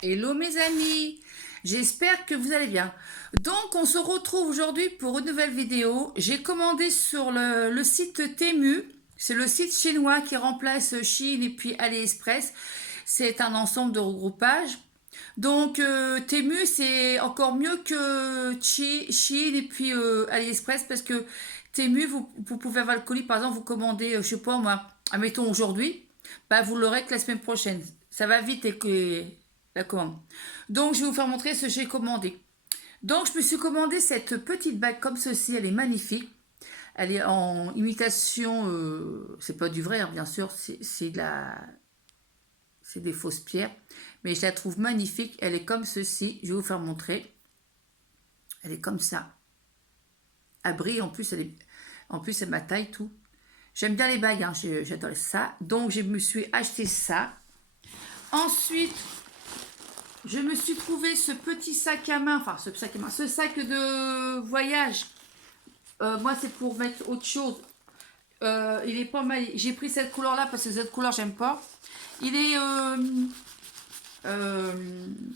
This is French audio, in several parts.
Hello mes amis, j'espère que vous allez bien. Donc on se retrouve aujourd'hui pour une nouvelle vidéo. J'ai commandé sur le site Temu, c'est le site chinois qui remplace Chine et puis AliExpress. C'est un ensemble de regroupage. Donc Temu c'est encore mieux que Chine et puis AliExpress parce que Temu vous pouvez avoir le colis, par exemple vous commandez, je sais pas moi, admettons aujourd'hui, bah vous l'aurez que la semaine prochaine. Ça va vite et que la commande. Donc, je vais vous faire montrer ce que j'ai commandé. Donc, je me suis commandé cette petite bague comme ceci. Elle est magnifique. Elle est en imitation, c'est pas du vrai, hein, bien sûr, c'est des fausses pierres. Mais je la trouve magnifique. Elle est comme ceci. Je vais vous faire montrer. Elle est comme ça. Elle brille. En plus, c'est ma taille, tout. J'aime bien les bagues, hein, j'adore ça. Donc, je me suis acheté ça. Ensuite, je me suis trouvé ce petit sac à main, enfin ce sac de voyage. Moi, c'est pour mettre autre chose. Il est pas mal. J'ai pris cette couleur-là parce que cette couleur, j'aime pas. Il est. Euh,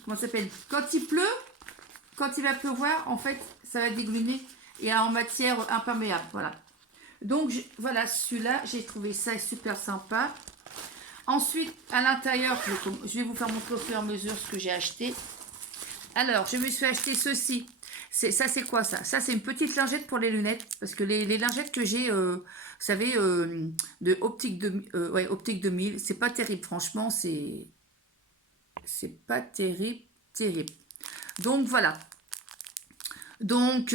comment ça s'appelle? Quand il pleut, quand il va pleuvoir, en fait, ça va déglumer. Et en matière imperméable. Voilà. Donc, voilà, celui-là, j'ai trouvé ça super sympa. Ensuite, à l'intérieur, je vais vous faire montrer au fur et à mesure ce que j'ai acheté. Alors, je me suis acheté ceci. Ça, c'est quoi ça? Ça, c'est une petite lingette pour les lunettes. Parce que les lingettes que j'ai, vous savez, de Optique, ouais, Optique 2000, c'est pas terrible. Franchement, c'est pas terrible, terrible. Donc, voilà. Donc,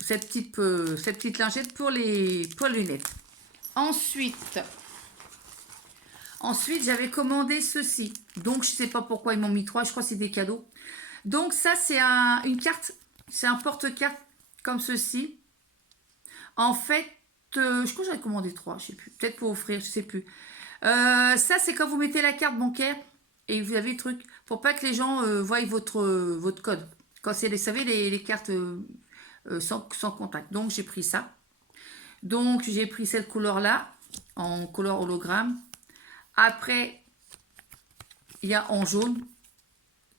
cette petite lingette pour les lunettes. Ensuite, j'avais commandé ceci. Donc, je sais pas pourquoi ils m'ont mis 3. Je crois que c'est des cadeaux. Donc, ça, c'est une carte. C'est un porte-carte comme ceci. En fait, je crois que j'avais commandé 3. Je sais plus. Peut-être pour offrir, je sais plus. Ça, c'est quand vous mettez la carte bancaire et vous avez le truc. Pour pas que les gens voient votre code. Quand c'est, vous savez, les cartes sans contact. Donc, j'ai pris ça. Donc, j'ai pris cette couleur-là, en couleur hologramme. Après, il y a en jaune,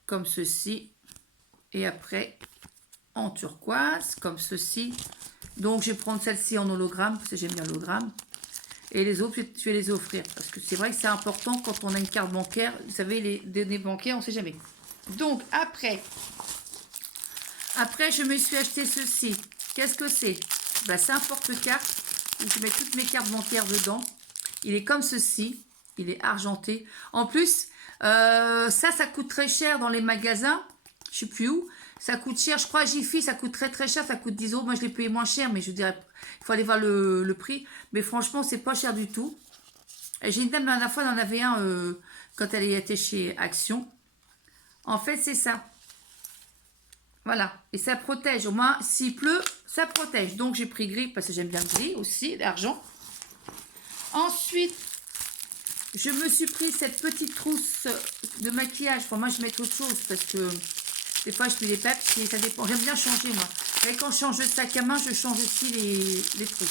comme ceci. Et après, en turquoise, comme ceci. Donc, je vais prendre celle-ci en hologramme, parce que j'aime bien l'hologramme. Et les autres, je vais les offrir. Parce que c'est vrai que c'est important quand on a une carte bancaire. Vous savez, les données bancaires, on ne sait jamais. Donc, après, je me suis acheté ceci. Qu'est-ce que c'est? Ben, c'est un porte-carte où je mets toutes mes cartes bancaires dedans. Il est comme ceci. Il est argenté. En plus, ça coûte très cher dans les magasins. Je ne sais plus où. Ça coûte cher. Je crois à Jiffy, ça coûte très très cher. Ça coûte 10 euros. Moi, je l'ai payé moins cher, mais je dirais, il faut aller voir le prix. Mais franchement, c'est pas cher du tout. J'ai une dame, la dernière fois, elle en avait un quand elle était chez Action. En fait, c'est ça. Voilà. Et ça protège. Au moins, s'il pleut, ça protège. Donc, j'ai pris gris parce que j'aime bien le gris aussi, l'argent. Ensuite, je me suis pris cette petite trousse de maquillage. Enfin, moi, je mets autre chose parce que des fois, je mets les peps et ça dépend. J'aime bien changer, moi. Et quand je change de sac à main, je change aussi les trucs.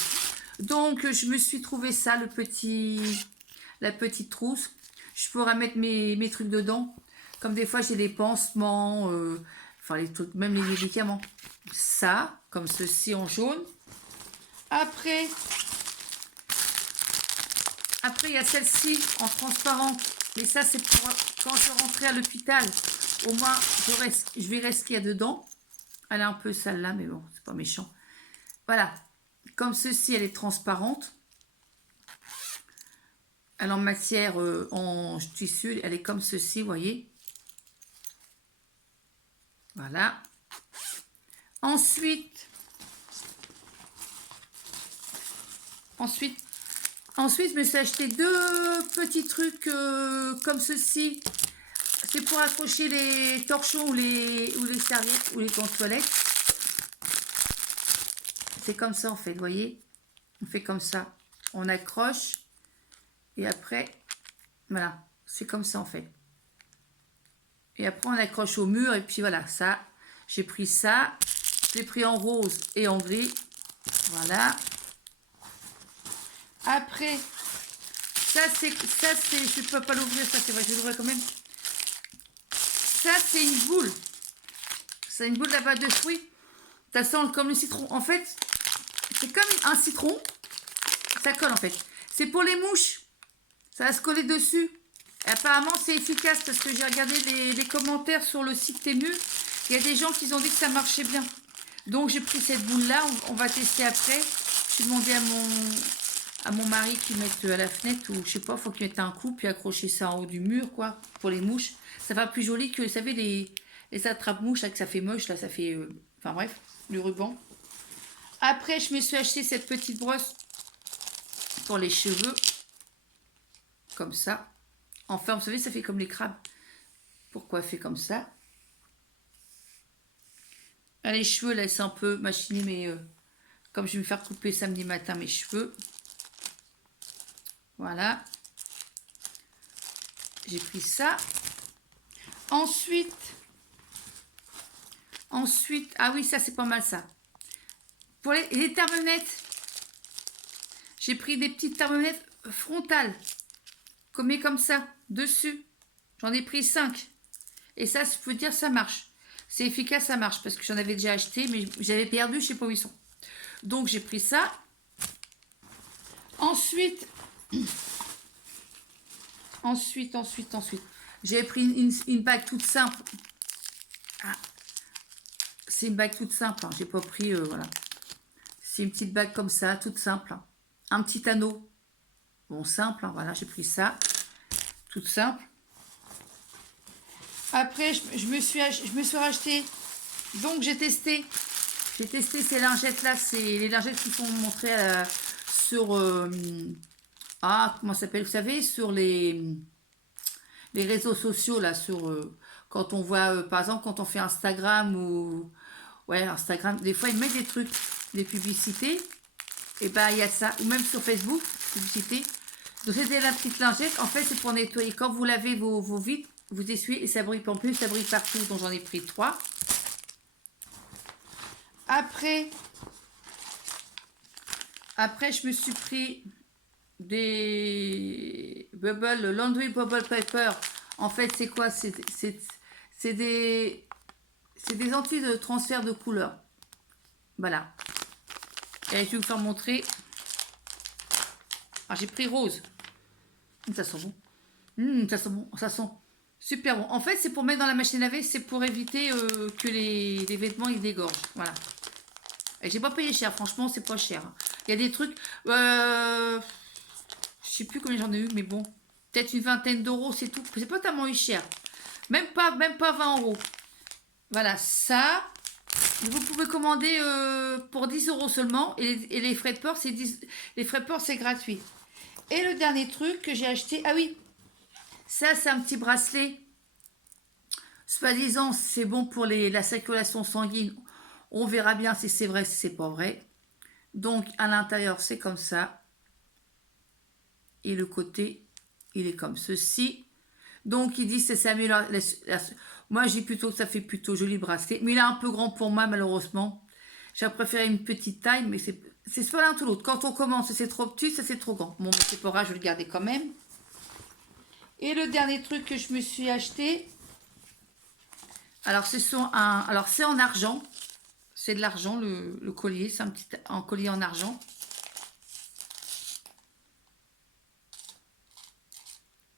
Donc, je me suis trouvé ça, la petite trousse. Je pourrais mettre mes trucs dedans. Comme des fois, j'ai des pansements, enfin, les trucs, même les médicaments. Ça, comme ceci en jaune. Après, il y a celle-ci en transparente. Mais ça, c'est pour quand je rentrais à l'hôpital. Au moins, je verrai ce qu'il y a dedans. Elle est un peu sale là, mais bon, c'est pas méchant. Voilà. Comme ceci, elle est transparente. Elle est en matière, en tissu. Elle est comme ceci, vous voyez. Voilà. Ensuite, je me suis acheté deux petits trucs comme ceci. C'est pour accrocher les torchons ou les serviettes ou les gants de toilette. C'est comme ça en fait, vous voyez. On fait comme ça. On accroche. Et après, voilà. C'est comme ça en fait. Et après, on accroche au mur. Et puis voilà, ça. J'ai pris ça. Je l'ai pris en rose et en gris. Voilà. Après, ça c'est, je ne peux pas l'ouvrir, ça c'est vrai, je vais l'ouvrir quand même. ça, c'est une boule. C'est une boule de la pâte de fruits. Ça sent comme le citron. En fait, c'est comme un citron. Ça colle, en fait. C'est pour les mouches. Ça va se coller dessus. Et apparemment, c'est efficace parce que j'ai regardé les commentaires sur le site Temu. Il y a des gens qui ont dit que ça marchait bien. Donc, j'ai pris cette boule-là. On va tester après. J'ai demandé à mon mari qu'il mette à la fenêtre ou je sais pas, il faut qu'il mette un coup puis accrocher ça en haut du mur, quoi, pour les mouches. Ça va plus joli que, vous savez, les attrape-mouches, là, que ça fait moche, là, ça fait... enfin, bref, du ruban. Après, je me suis acheté cette petite brosse pour les cheveux. Comme ça. Enfin, vous savez, ça fait comme les crabes. Pourquoi elle fait comme ça? Ah, les cheveux, là, c'est un peu machiné, mais comme je vais me faire couper samedi matin mes cheveux. Voilà. J'ai pris ça. Ensuite, ah oui, ça, c'est pas mal, ça. Pour les thermomètres, j'ai pris des petites thermomètres frontales. Comme ça, dessus. J'en ai pris 5. Et ça, je peux dire, ça marche. C'est efficace, ça marche. Parce que j'en avais déjà acheté, mais j'avais perdu, je sais pas où ils sont. Donc, j'ai pris ça. Ensuite, j'ai pris une bague toute simple. Ah, c'est une bague toute simple. Hein. J'ai pas pris, voilà. C'est une petite bague comme ça, toute simple. Hein. Un petit anneau. Bon, simple. Hein, voilà, j'ai pris ça. Toute simple. Après, je me suis racheté. Donc, j'ai testé. J'ai testé ces lingettes-là. C'est les lingettes qui sont montrées sur... comment ça s'appelle? Vous savez, sur les réseaux sociaux, là, sur... quand on voit, par exemple, quand on fait Instagram ou... Ouais, Instagram, des fois, ils mettent des trucs, des publicités. Et ben, il y a ça. Ou même sur Facebook, publicité. Donc, c'était la petite lingette. En fait, c'est pour nettoyer. Quand vous lavez vos vitres, vous essuyez et ça brille. En plus, ça brille partout. Donc, j'en ai pris 3. Après, je me suis pris des laundry bubble paper. En fait, c'est quoi? C'est des anti de transfert de couleur. Voilà. Et je vais vous faire montrer. Ah, j'ai pris rose. Ça sent bon. Ça sent bon. Ça sent super bon. En fait, c'est pour mettre dans la machine à laver. C'est pour éviter que les vêtements ils dégorgent. Voilà. Et j'ai pas payé cher. Franchement, c'est pas cher. Il y a des trucs. Je sais plus combien j'en ai eu, mais bon. Peut-être une vingtaine d'euros, c'est tout. C'est pas tellement eu cher. Même pas 20 euros. Voilà, ça. Vous pouvez commander pour 10 euros seulement. Et les frais de port, c'est 10. Les frais de port, c'est gratuit. Et le dernier truc que j'ai acheté. Ah oui. Ça, c'est un petit bracelet. Soi-disant, c'est bon pour la circulation sanguine. On verra bien si c'est vrai, si c'est pas vrai. Donc, à l'intérieur, c'est comme ça. Et le côté, il est comme ceci. Donc, il dit que ça améliore. Moi, j'ai plutôt que ça fait plutôt joli bracelet. Mais il est un peu grand pour moi, malheureusement. J'ai préféré une petite taille, mais c'est soit l'un ou l'autre. Quand on commence, c'est trop petit, ça c'est trop grand. Bon, c'est pas grave, je vais le garder quand même. Et le dernier truc que je me suis acheté. Alors, c'est en argent. C'est de l'argent, le collier. C'est un collier en argent.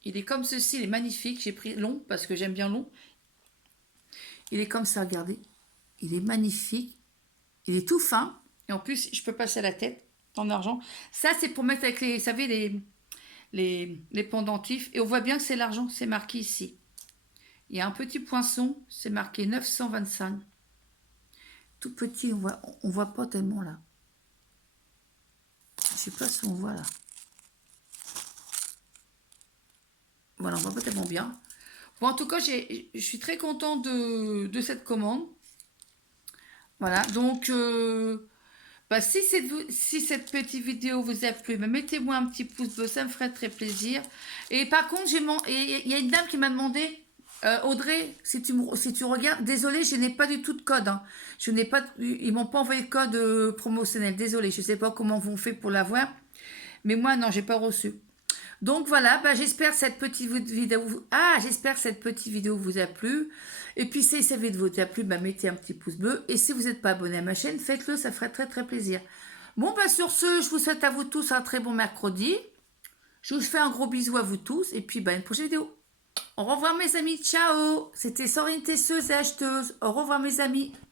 Il est comme ceci, il est magnifique. J'ai pris long parce que j'aime bien long. Il est comme ça, regardez. Il est magnifique. Il est tout fin. Et en plus, je peux passer à la tête en argent. Ça, c'est pour mettre avec les, vous savez, les pendentifs. Et on voit bien que c'est l'argent, c'est marqué ici. Il y a un petit poinçon, c'est marqué 925. Tout petit, on voit pas tellement là. Je sais pas si on voit là. Voilà, on voit pas tellement bien. Bon, en tout cas, je suis très contente de cette commande. Voilà, donc, si cette petite vidéo vous a plu, mettez-moi un petit pouce bleu, ça me ferait très plaisir. Et par contre, il y a une dame qui m'a demandé, Audrey, si tu regardes, désolé, je n'ai pas du tout de code. Hein. Ils m'ont pas envoyé de code promotionnel. Désolé, je ne sais pas comment vous fait pour l'avoir. Mais moi, non, j'ai pas reçu. Donc voilà, bah, j'espère que cette petite vidéo j'espère que cette petite vidéo vous a plu. Et puis si cette vidéo vous a plu, bah, mettez un petit pouce bleu. Et si vous n'êtes pas abonné à ma chaîne, faites-le, ça ferait très très plaisir. Bon, bah sur ce, je vous souhaite à vous tous un très bon mercredi. Je vous fais un gros bisou à vous tous. Et puis, bah, une prochaine vidéo. Au revoir mes amis, ciao. C'était Sorine Tesseuse et Acheteuse. Au revoir mes amis.